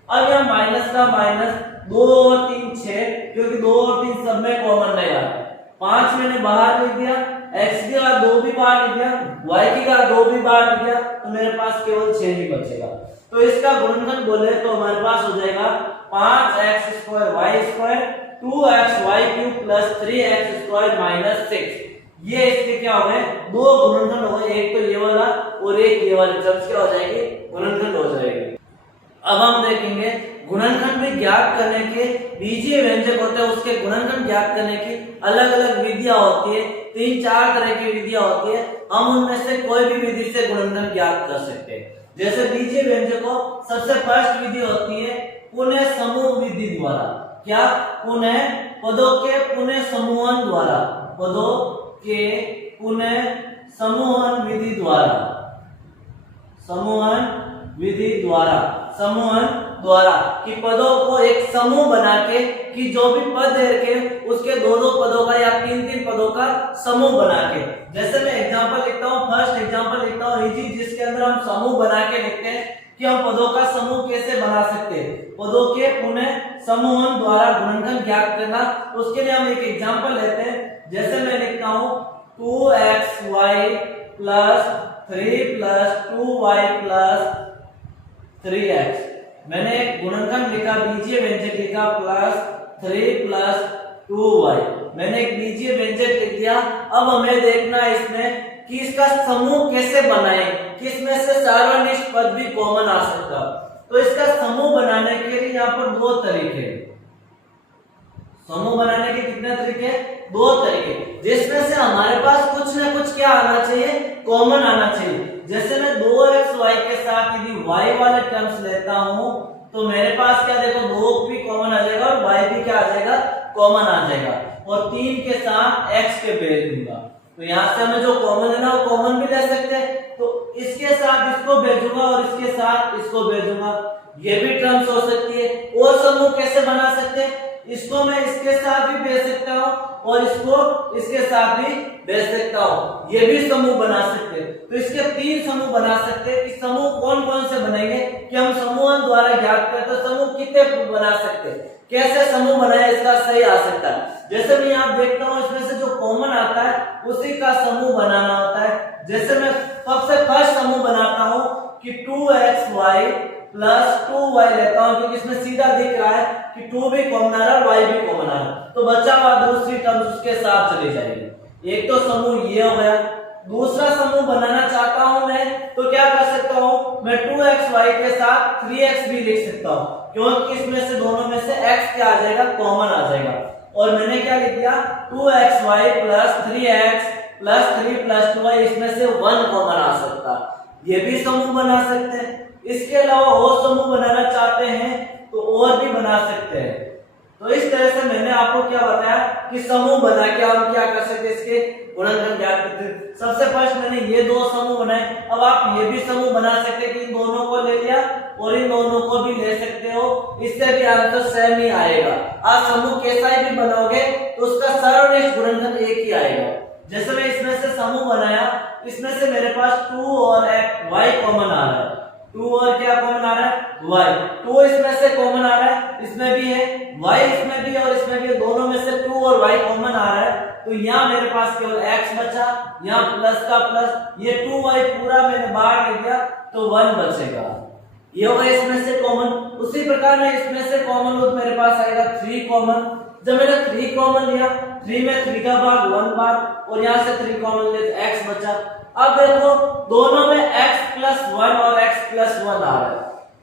अब यहाँ माइनस का माइनस, 2 और 3 6, क्योंकि 2 और 3 सब में कॉमन नहीं आता। 5 मैंने बाहर लिख दिया, x की घात 2 भी बाहर लिख दिया, y की घात 2 भी बाहर लिख दिया, तो मेरे पास केवल 6 ही बचेगा। तो इसका गुणनखंड बोले तो हमारे पास हो जाएगा 5x² y² 2xy³ plus 3x² - 6। ये इसके क्या हो गए, दो गुणनखंड हो गए, एक तो ये वाला और एक ये वाला, जब क्या हो जाएगी गुणनखंड हो जाएगी। अब हम देखेंगे गुणनखंड भी ज्ञात करने के बीजीय व्यंजक होते हैं, उसके गुणनखंड ज्ञात करने की अलग अलग विधियां होती है, 3-4 तरह की विधियां होती है। हम उनमें से कोई भी विधि से गुणनखंड ज्ञात कर सकते हैं। जैसे बीजीय व्यंजकों सबसे फर्स्ट विधि होती है पुनः समूह विधि द्वारा। क्या? पुनः पदों के पुनः समूहन द्वारा, पदों के पुनः समूहन विधि द्वारा, समूहन विधि द्वारा, समूहन द्वारा कि पदों को एक समूह बना के कि जो भी पद है उसके दो पदों का या 3 पदों का समूह बना के। जैसे मैं एग्जांपल लिखता हूँ, फर्स्ट एग्जांपल लिखता हूँ इजी, जिसके अंदर हम समूह बना के लिखते हैं कि हम पदों का समूह कैसे बना सकते हैं। पदों के पुनः समूहन द्वारा गुणनखंड ज्ञात करना। उसके लिए हम एक एग्जांपल लेते हैं। जैसे मैं लिखता हूँ 2xy plus 3 plus 2y plus 3x। मैंने एक गुणनखंड लिखा, बीजीय व्यंजक लिखा प्लस 3 प्लस 2y। मैंने एक बीजीय व्यंजक लिख दिया। अब हमें देखना है इसमें कि इसका समूह कैसे बनाए, कि इसमें से सार्वनिष्ठ पद भी कॉमन आ सकता। तो इसका समूह बनाने के लिए यहाँ पर 2 तरीके हैं। समूह बनाने के कितने तरीके? 2 तरीके, जिसमें से हमारे पास कुछ ना कुछ क्या आना चाहिए, कॉमन आना चाहिए। जैसे मैं 2xy के साथ यदि y वाले टर्म्स लेता हूं तो मेरे पास क्या, देखो 2 भी कॉमन आ जाएगा और y भी क्या आ जाएगा, कॉमन आ जाएगा। और 3 के साथ x के भेज दूंगा, तो यहाँ से हमें जो कॉमन है ना वो कॉमन भी ले सकते हैं। तो इसके साथ इसको भेजूंगा और इसके साथ इसको भेजूंगा, ये भी टर्म्स हो सकती है। और समूह कैसे बना सकते हैं, इसको मैं इसके साथ भी भेज सकता हूँ और इसको इसके साथ भी भेज सकता हूँ, ये भी समूह बना सकते हैं। तो इसके 3 समूह बना सकते हैं। कि समूह कौन कौन से बनेंगे कि हम समूहन द्वारा ज्ञात करें तो समूह कितने बना सकते हैं, कैसे समूह बनाए इसका सही आ सकता है। जैसे मैं यहाँ देखता हूँ इसमें से जो कॉमन आता है उसी का समूह बनाना होता है। जैसे मैं सबसे फर्स्ट समूह बनाता हूँ कि 2xy प्लस 2y लेता हूँ, क्योंकि इसमें सीधा दिख रहा है कि 2 भी कॉमन आ रहा है y भी कॉमन आ रहा है, तो बचा हुआ दूसरी टर्म उसके साथ चली जाएगी। एक तो समूह ये हो गया। दूसरा समूह बनाना चाहता हूं मैं तो क्या कर सकता हूं, मैं 2xy के साथ 3x भी लिख सकता हूं, क्योंकि इसमें से दोनों में से x क्या आ जाएगा, कॉमन आ जाएगा। और मैंने क्या लिख दिया 2xy plus 3x plus 3 plus 2y, इसमें से 1 कॉमन आ सकता, ये भी समूह बना सकते हैं। इसके अलावा और समूह बनाना चाहते हैं तो और भी बना सकते हैं। तो इस तरह से मैंने आपको क्या बताया कि समूह बना के हम क्या कर सकते हैं, इसके गुणनखंड ज्ञात करते हैं। सबसे फर्स्ट मैंने ये दो समूह बनाए, अब आप ये भी समूह बना सकते हैं कि इन दोनों को ले लिया और इन दोनों को भी ले सकते हो, इससे भी आंसर सेम ही आएगा। आप समूह कैसा ही भी बनाओगे तो उसका सर्वनिष्ठ गुणनखंड एक ही आएगा। जैसे मैं इसमें से समूह बनाया, इसमें से मेरे पास 2 और y कॉमन आ रहा है, 2 और क्या कॉमन आ रहा है, y, 2 इसमें से कॉमन आ रहा है, इसमें भी है, y इसमें भी और इसमें भी, दोनों में से 2 और y कॉमन आ रहा है, तो यहाँ मेरे पास केवल x बचा, यहाँ प्लस का प्लस, ये 2y पूरा मैंने बाहर ले दिया तो 1 बचेगा, ये होगा इसमें से कॉमन। उसी प्रकार में इसमें से कॉमन रूट मेरे पास आएगा 3 कॉमन, जब मैंने 3 कॉमन लिया, 3 में 3 का भाग 1 बार और यहाँ से 3 कॉमन ले तो x बचा। अब देखो दोनों में x प्लस 1 और x प्लस 1 आ रहा है,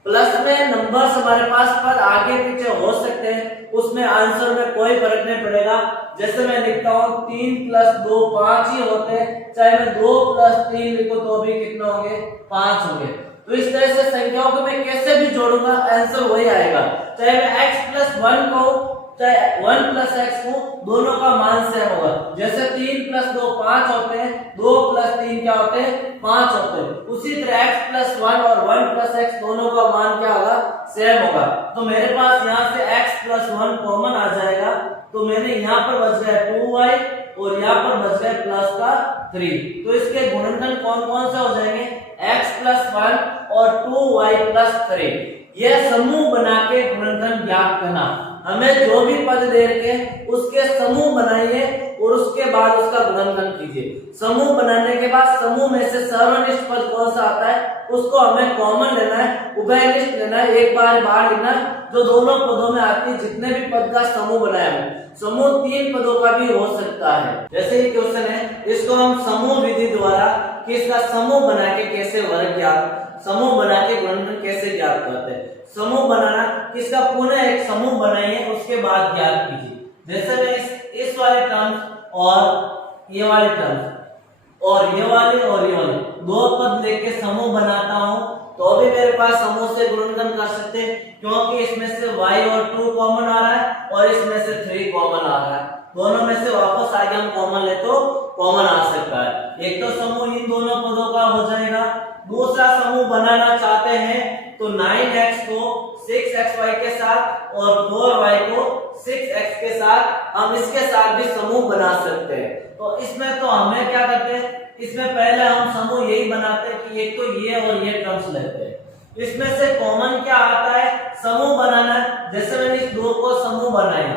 प्लस में नंबर्स हमारे पास पर आगे पीछे हो सकते हैं, उसमें आंसर में कोई फर्क नहीं पड़ेगा। जैसे मैं लिखता हूँ 3 प्लस 2 5 ही होते हैं, चाहे मैं 2 प्लस 3 लिखूं तो भी कितने होंगे, 5 होंगे। तो इस तरह से संख्याओं को मैं कैसे भी जोड़ूंगा आंसर वही आएगा, चाहे मैं x प्लस 1 कहूं चाहे 1 प्लस x को, दोनों का मान सेम होगा। जैसे 3 प्लस 2 5 होते हैं, 2 प्लस 3 क्या होते हैं, 5 होते हैं। उसी तरह x प्लस 1 और 1 प्लस x दोनों का मान क्या होगा, सेम होगा। तो मेरे पास यहाँ से x प्लस 1 कॉमन आ जाएगा, तो मैंने यहाँ पर बच गया 2y और यहाँ पर बच गया प्लस का 3। तो इसके गुणनखंड कौन कौन से हो जाएंगे, x प्लस 1 और 2y प्लस 3। यह समूह बना के गुणनखंड ज्ञात करना, हमें जो भी पद दे रखे उसके समूह बनाइए और उसके बाद उसका गुणनखंड कीजिए। समूह बनाने के बाद समूह में से सर्वनिष्ठ पद कौन सा आता है उसको हमें कॉमन लेना है, उभयनिष्ठ लेना है, एक बार बाहर लेना है, जो दोनों पदों में आती है। जितने भी पद का समूह बनाया है, समूह 3 पदों का भी हो सकता है। जैसे ये क्वेश्चन है, इसको हम समूह विधि द्वारा कि इसका समूह बना के कैसे वर्ग ज्ञात, समूह बना के गुणनखंड कैसे ज्ञात करते हैं। समूह बनाना, इसका पुनः एक समूह बनाइए उसके बाद ज्ञात कीजिए। जैसे मैं इस वाले टर्म्स और ये वाले टर्म्स और ये वाले दो पद लेके समूह बनाता हूं तो भी मेरे पास समूह से गुणनखंड कर सकते हैं, क्योंकि इसमें से y और 2 कॉमन आ रहा है और इसमें से 3 कॉमन आ रहा है। दोनों में से वापस आगे हम कॉमन ले तो कॉमन आ सकता है। एक तो समूह इन दोनों पदों का हो जाएगा। दूसरा समूह बनाना चाहते हैं तो 9x को 6xy के साथ और 4y को 6x के साथ हम इसके साथ भी समूह बना सकते हैं। तो इसमें तो हमें क्या करते हैं, इसमें पहले हम समूह यही बनाते हैं कि एक तो ये और ये टर्म्स लेते हैं। इसमें से कॉमन क्या आता है, समूह बनाना। जैसे मैंने इस 2 को समूह बनाया,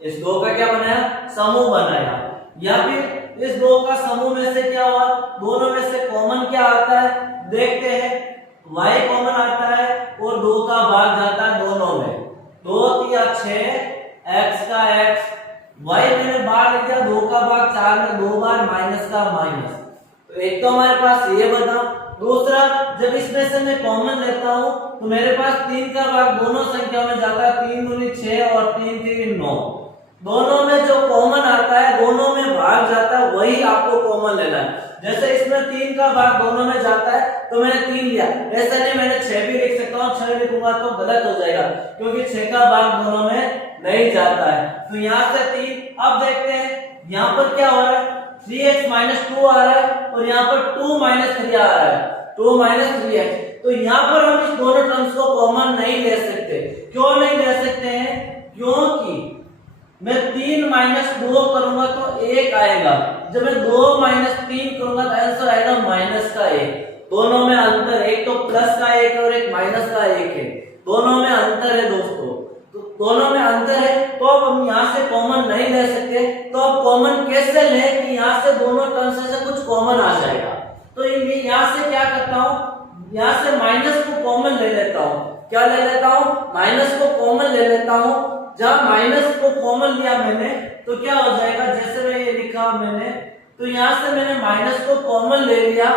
इस 2 का क्या बनाया, समूह बनाया, या फिर इस 2 का समूह में से क्या हुआ, दोनों में से कॉमन क्या आता है देखते हैं। y कॉमन आता है और 2 का भाग जाता है दोनों में, 2 या 6 x का x, y मैंने बाहर लिख दिया, 2 का भाग 4 में 2 बार माइनस का माइनस। तो एक तो हमारे पास ये बना। दूसरा, जब इसमें से मैं कॉमन लेता हूं तो मेरे पास 3 का भाग दोनों संख्या में जाता है, 3 दूनी 6 और 3 3 9। दोनों में जो कॉमन आता है, दोनों में भाग जाता है, वही आपको कॉमन लेना है। जैसे इसमें 3 का भाग दोनों में जाता है तो मैंने 3 लिया, ऐसा नहीं मैंने 6 भी लिख सकता हूँ, 6 लिखूंगा तो गलत हो जाएगा क्योंकि 6 का भाग दोनों में नहीं जाता है। तो यहाँ से 3। अब देखते हैं यहाँ पर क्या हो रहा है, 3x - 2 आ रहा है और यहाँ पर 2 - 3 आ रहा है, 2 - 3x। तो यहाँ पर हम इस दोनों टर्म्स को कॉमन नहीं ले सकते। क्यों नहीं ले सकते हैं, क्योंकि मैं 3 - 2 करूंगा तो 1 आएगा, जब मैं 2 - 3 करूंगा तो आंसर आएगा माइनस का 1। दोनों में अंतर, एक तो प्लस का 1 और एक माइनस का 1 है, दोनों में अंतर है दोस्तों। तो दोनों में अंतर है तो अब हम यहाँ से कॉमन नहीं ले सकते। तो अब कॉमन कैसे लें कि यहाँ से दोनों टर्म्स से कुछ कॉमन आ जाएगा। तो यहाँ से क्या करता हूँ, यहाँ से माइनस को कॉमन ले लेता हूँ। क्या ले लेता हूँ, माइनस को कॉमन ले लेता हूँ। जब माइनस को कॉमन लिया मैंने तो क्या हो जाएगा, जैसे मैं ये लिखा मैंने, तो यहाँ से मैंने माइनस को कॉमन ले लिया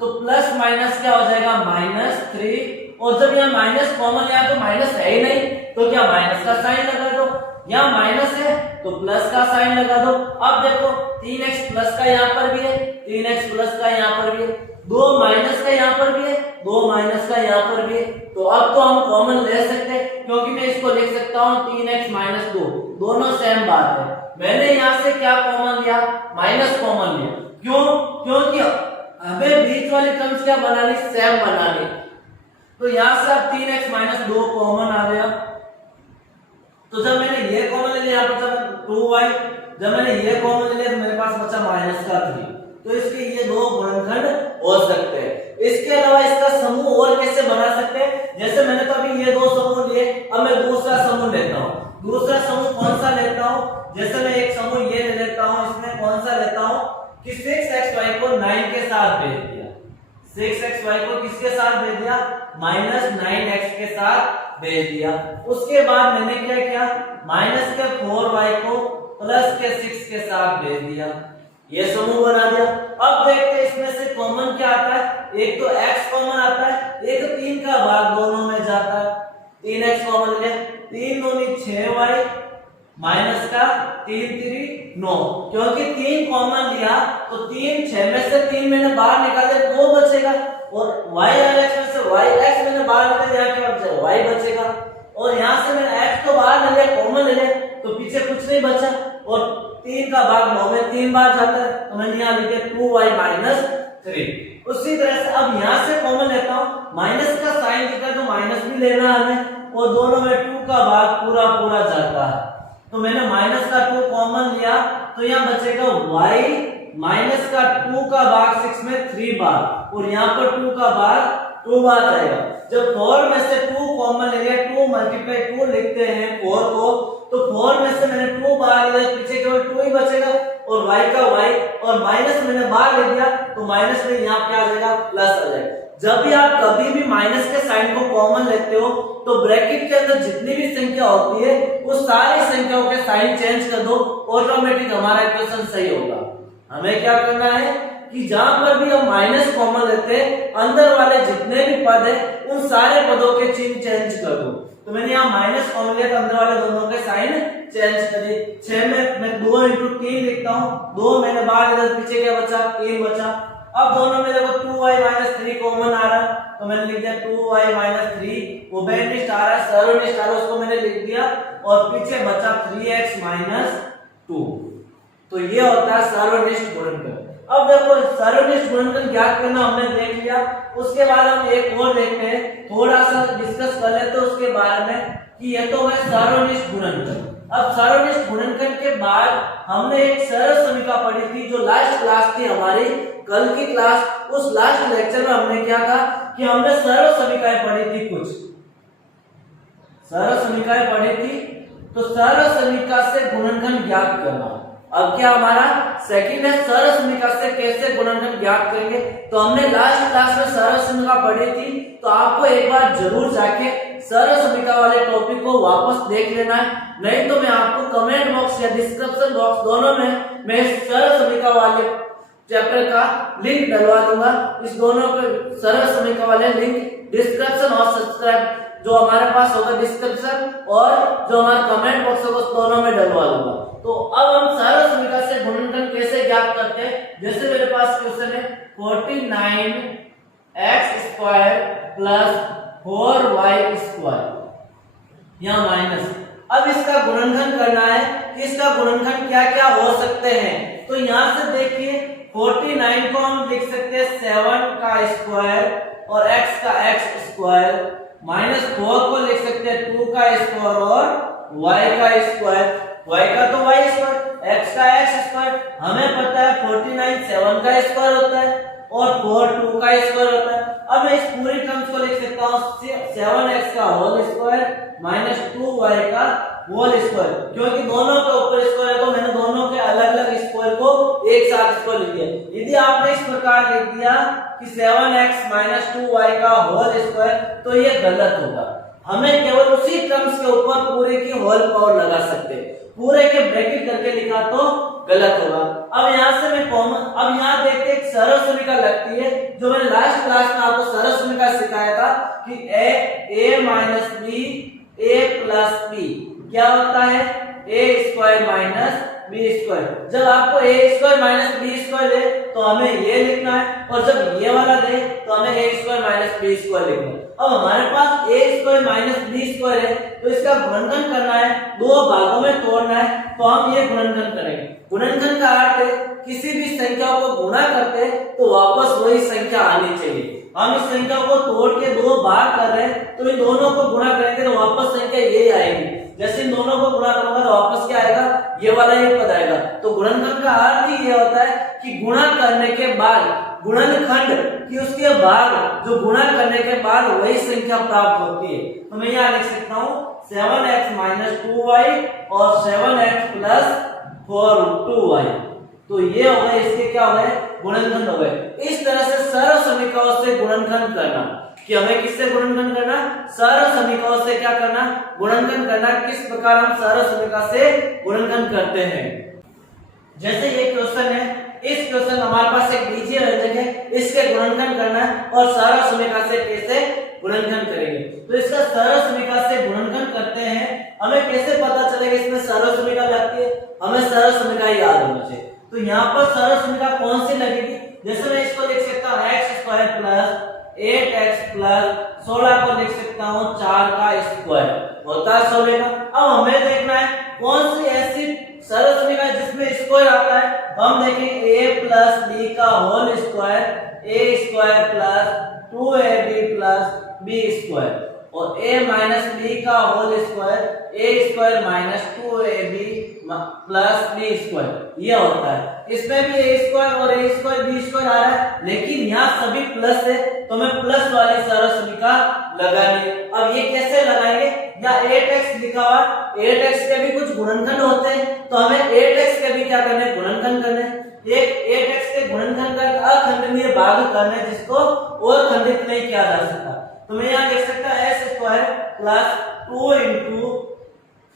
तो प्लस माइनस क्या हो जाएगा, -3 और जब यहाँ माइनस कॉमन लिया तो माइनस है ही नहीं, तो क्या माइनस का साइन लगा दो, यहाँ माइनस है तो प्लस का साइन लगा दो। अब देखो 3x प्लस का यहाँ पर भी है, 3x प्लस का यहाँ पर भी है, 2 माइनस का यहाँ पर भी है, 2 माइनस का यहाँ पर भी है। तो अब तो हम कॉमन ले सकते हैं, क्योंकि मैं इसको लिख सकता हूँ 3x माइनस 2, दोनों सेम बात है। मैंने यहाँ से क्या कॉमन लिया, माइनस कॉमन लिया। क्यों? क्योंकि हमें बीच वाली टर्म्स क्या बनानी, सेम बनानी। तो यहाँ से अब 3x माइनस 2 कॉमन आ गया। तो जब मैंने ये कॉमन ले लिया, यहाँ पर 2y, जब मैंने ये कॉमन ले लिया तो मेरे पास बचा माइनस का 3। तो इसके ये दो गुणनखंड हो सकते हैं। इसके अलावा इसका समूह और कैसे बना सकते हैं, जैसे मैंने तो अभी ये दो समूह लिए, अब मैं दूसरा समूह लेता हूँ। दूसरा समूह कौन सा लेता हूँ, जैसे मैं एक समूह ये ले लेता हूँ, इसमें कौन सा लेता हूँ कि 6xy को 9 के साथ भेज दिया, 6xy को किसके साथ भेज दिया, माइनस 9x के साथ भेज दिया। उसके बाद मैंने क्या किया, माइनस के 4y को प्लस के 6 के साथ भेज दिया, ये समूह बना दिया। अब देखते हैं इसमें से कॉमन क्या आता है, एक तो x कॉमन आता है, एक 3 का भाग दोनों में जाता है, 3x कॉमन ले, 3 दूनी 6y माइनस का 3 3 9, क्योंकि 3 कॉमन लिया तो 3 6 में से 3 मैंने बाहर निकाले 2 बचेगा, और y और x में से x मैंने बाहर निकाले, यहाँ क्या बचेगा, y बचेगा। और यहाँ से मैंने x तो बाहर ले लिया, कॉमन ले लिया, तो पीछे कुछ नहीं बचा, और 3 का भाग 9 में 3 बार जाता है, तो मैंने यहाँ लिखे 2y माइनस 3। उसी तरह से अब यहाँ से कॉमन लेता हूँ, माइनस का साइन दिखा तो माइनस भी लेना है हमें, और दोनों में 2 का भाग पूरा पूरा जाता है, तो मैंने माइनस का 2 कॉमन लिया, तो यहाँ बचेगा y माइनस का 2 का भाग 6 में 3 बार, और यहाँ पर 2 का भाग 2 बार जाएगा। जब 4 में से 2 कॉमन ले लिया, 2 मल्टीप्लाई 2 लिखते हैं 4 को, तो 4 में से मैंने 2 बाहर लिया, पीछे केवल 2 ही बचेगा, और y का y, और माइनस मैंने बाहर ले दिया, तो माइनस में यहाँ क्या आ जाएगा, प्लस आ जाएगा। जब भी आप कभी भी माइनस के साइन को कॉमन लेते हो, तो ब्रैकेट के अंदर जितनी भी संख्या होती है उस सारी संख्याओं के साइन चेंज कर दो, ऑटोमेटिक हमारा इक्वेशन सही होगा। हमें क्या करना है कि जहां पर भी हम माइनस कॉमन लेते हैं, अंदर वाले जितने भी पद है उन सारे पदों के चिन्ह चेंज कर दो। तो मैंने यहाँ माइनस कॉमन लिया तो अंदर वाले दोनों के साइन चेंज कर दिए। 6 में मैं 2 into 3 लिखता हूँ, 2 मैंने बाहर इधर, पीछे क्या बचा, 3 बचा। अब दोनों में देखो 2y माइनस 3 कॉमन आ रहा है, तो मैंने लिख दिया 2y माइनस 3, वो बेनिस्ट आ रहा है, सर्वनिष्ठ आ रहा है, उसको मैंने लिख दिया, और पीछे बचा 3x माइनस 2। तो ये होता है सर्वनिष्ठ गुणनखंड। अब देखो सर्वनिष्ठ गुणनखंड ज्ञात करना हमने देख लिया, उसके बाद हम एक और देखते हैं, थोड़ा सा डिस्कस कर लेते हैं उसके बारे में कि ये तो है सर्वनिष्ठ गुणनखंड। अब सर्वनिष्ठ गुणनखंड के बाद हमने एक सरल समीकरण पढ़ी थी, जो लास्ट क्लास थी हमारी, कल की क्लास, उस लास्ट लेक्चर में हमने क्या था कि हमने सरल समीकरण पढ़ी थी, कुछ सरल समीकरण पढ़ी थी। तो सरल समीकरण से गुणनखंड ज्ञात करना, अब क्या हमारा सेकंड है, सरल समीकरण से कैसे गुणनखंड ज्ञात करेंगे। तो हमने लास्ट क्लास में सरल समीकरण पढ़ी थी, तो आपको एक बार जरूर जाके सरल समीकरण वाले टॉपिक को वापस देख लेना है, नहीं तो मैं आपको कमेंट बॉक्स या डिस्क्रिप्शन बॉक्स दोनों में मैं सरल समीकरण वाले चैप्टर का लिंक डलवा दूंगा। इस दोनों के सरल समीकरण वाले लिंक डिस्क्रिप्शन और सब्सक्राइब जो हमारे पास होगा डिस्क्रिप्शन और जो हमारा कमेंट बॉक्स होगा उस दोनों में डलवा दूंगा। तो अब हम सरल समीकरण से गुणनखंड कैसे ज्ञात करते हैं, जैसे मेरे पास क्वेश्चन है 49x square plus 4y square, यहाँ माइनस। अब इसका गुणनखंड करना है कि इसका गुणनखंड क्या क्या हो सकते हैं। तो यहाँ से देखिए 49 को हम लिख सकते हैं 7 का स्क्वायर और x का x स्क्वायर, माइनस 4 को लिख सकते हैं 2 का स्क्वायर और y का स्क्वायर, y का तो y स्क्वायर, x का x स्क्वायर। हमें पता है 49 7 का स्क्वायर होता है और 4 2 का स्क्वायर होता है। अब मैं इस पूरी टर्म्स को लिख सकता हूँ 7x का होल स्क्वायर माइनस 2y का होल स्क्वायर, क्योंकि दोनों के ऊपर स्क्वायर है तो मैंने दोनों के अलग अलग स्क्वायर को एक साथ स्क्वायर लिख दिया। यदि आपने इस प्रकार लिख दिया कि 7x माइनस 2y का होल स्क्वायर, तो ये गलत होगा। हमें केवल उसी टर्म्स के ऊपर पूरे की होल पावर लगा सकते हैं, पूरे के ब्रैकेट करके लिखा तो गलत होगा। अब यहाँ से मैं कॉमन, अब यहाँ देखते एक सरल समीकरण लगती है, जो मैंने लास्ट क्लास में आपको सरल समीकरण सिखाया था, कि a minus B a plus B क्या होता है a square minus B square. जब आपको a square minus B square दे तो हमें ये लिखना है, और जब ये वाला दे तो हमें a square minus B square लिखना है। अब हमारे पास a square minus B square है तो इसका गुणनखंड करना है, दो भागों में तोड़ना है, तो हम ये गुणनखंड करेंगे। गुणनखंड का अर्थ है किसी भी संख्या को गुणा करते हैं तो वापस वही संख्या आनी चाहिए। हम इस संख्या को तोड़ के दो भाग कर रहे हैं तो इन दोनों को गुणा करेंगे तो वापस संख्या यही आएगी। जैसे इन दोनों को गुणा करूंगा तो वापस क्या आएगा, ये वाला ये पद आएगा। तो गुणनखंड का अर्थ ही ये होता है कि गुणा करने के बाद गुणनखंड कि उसके बाद जो गुणा करने के बाद वही संख्या प्राप्त होती है। तो मैं यहाँ लिख सकता हूँ 7x माइनस 2y और 7x प्लस 4 तो ये हो गए, इसके क्या हो गए, गुणनखंड हो गए। इस तरह से सरल समीकरणों से गुणनखंड करना, कि हमें किससे गुणनखंड करना, सरल समीकरणों से क्या करना, गुणनखंड करना। किस प्रकार हम सरल समीकरण से गुणनखंड करते हैं, जैसे ये क्वेश्चन है, इस क्वेश्चन हमारे पास एक बीजीय व्यंजक है, इसके गुणनखंड करना है और सरल समीकरण से कैसे गुणनखंड करेंगे। तो इसका सरल समीकरण से गुणनखंड करते हैं, हमें कैसे पता चलेगा इसमें सरल समीकरण लगती है, हमें सरल समीकरण याद होना चाहिए। तो यहाँ पर सरल समीकरण कौन सी लगेगी, जैसे मैं इसको लिख सकता हूँ x square plus 8x plus 16 को लिख सकता हूँ 4 का स्क्वायर होता है 16 का। अब हमें देखना है कौन सी ऐसी सरल समीकरण जिसमें स्क्वायर आता है। हम देखेंगे a प्लस b का whole square a square plus 2ab plus b square और a माइनस b का whole square a square minus 2ab plus b square ये होता है। इसमें भी a स्क्वायर और a स्क्वायर b स्क्वायर आ रहा है, लेकिन यहाँ सभी प्लस है तो हमें प्लस वाली सरल समीकरण लगानी है। अब ये कैसे लगाएंगे, या 8x लिखा हुआ, 8x के भी कुछ गुणनखंड होते हैं तो हमें 8x के भी क्या करने, गुणनखंड करने। एक 8x के गुणनखंड का अखंडनीय भाग करने जिसको और खंडित नहीं किया जा सकता। तो मैं यहाँ लिख सकता हूँ x square plus 2 into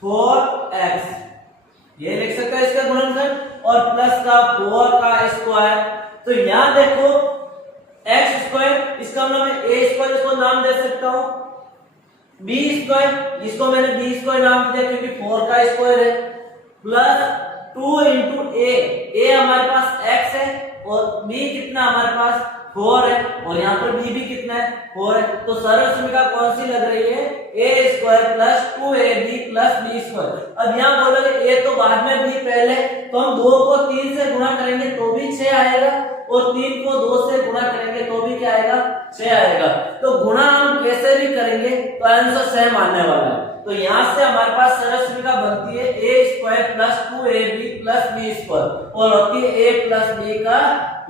4x, ये लिख सकता है इसका गुणनखंड, और प्लस का 4 का स्क्वायर। तो यहाँ देखो x स्क्वायर, इसका मतलब a स्क्वायर, इसको नाम दे सकता हूँ b स्क्वायर, इसको मैंने b स्क्वायर नाम दिया क्योंकि 4 का स्क्वायर है, प्लस 2 इंटू a हमारे पास x है और b कितना हमारे पास 4 है, और यहाँ पर b भी कितना है 4 है। तो सरल समीकरण कौन सी लग रही है, a square plus 2ab plus b square. अब यहाँ बोलोगे a तो बाद में b पहले, तो हम 2 को 3 से गुणा करेंगे तो भी 6 आएगा, और 3 को 2 से गुणा करेंगे तो भी क्या आएगा, 6 आएगा। तो गुणा हम कैसे भी करेंगे तो आंसर सेम आने वाला है। तो यहाँ से हमारे पास सरल समीकरण बनती है a square plus 2ab plus b square और होती है a प्लस b का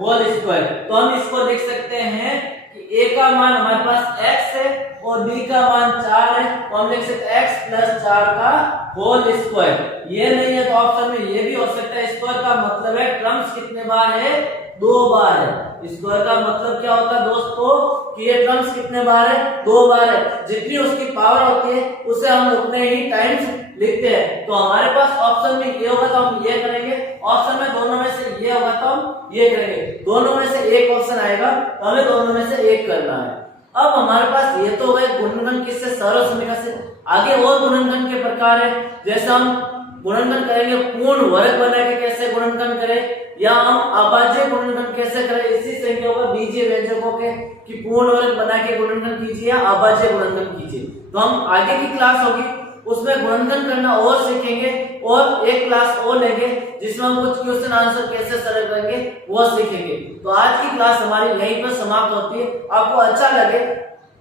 होल स्क्वायर। तो हम इसको लिख सकते हैं कि a का मान हमारे पास x है और b का मान 4 है, तो हम लिख सकते हैं x प्लस 4 का होल स्क्वायर। ये नहीं है तो ऑप्शन में ये भी हो सकता है। स्क्वायर का मतलब है टर्म्स कितने बार है, 2 बार है। स्क्वायर का मतलब क्या होता है दोस्तों कि ये टर्म्स कितने बार है, 2 बार है। जितनी उसकी पावर होती है उसे हम उतने ही टाइम्स लिखते हैं। तो हमारे पास ऑप्शन में ये होगा तो हम ये करेंगे, ऑप्शन में दोनों में से ये होगा तो हम ये करेंगे। दोनों में से एक ऑप्शन आएगा तो हमें दोनों में से एक करना है। अब हमारे पास ये तो हो गए गुणनखंड किससे, सरल समीकरण से। आगे और गुणनखंड के प्रकार है, जैसे हम गुणनखंड करेंगे पूर्ण वर्ग बना के कैसे गुणनखंड करें, या हम अभाज्य गुणनखंड कैसे करें, इसी संख्याओं का बीजीय व्यंजकों के कि पूर्ण वर्ग बना के गुणनखंड कीजिए या अभाज्य गुणनखंड कीजिए। तो हम आगे की क्लास होगी उसमें गुणनखंड करना और सीखेंगे, और एक क्लास और लेंगे जिसमें हम कुछ क्वेश्चन आंसर कैसे सरल करेंगे वो सीखेंगे। तो आज की क्लास हमारी यहीं पर समाप्त होती है। आपको अच्छा लगे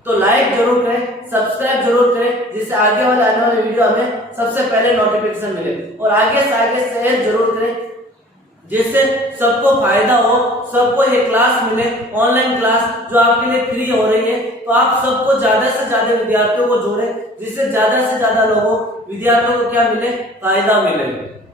तो लाइक जरूर करें, सब्सक्राइब जरूर करें, जिससे आगे आने वाले वीडियो हमें सबसे पहले नोटिफिकेशन मिले, और आगे से आगे शेयर जरूर करें जिससे सबको फायदा हो, सबको ये क्लास मिले, ऑनलाइन क्लास जो आपके लिए फ्री हो रही है। तो आप सबको ज्यादा से ज्यादा विद्यार्थियों को जोड़े, जिससे ज्यादा से ज्यादा लोगों विद्यार्थियों को क्या मिले, फायदा मिले।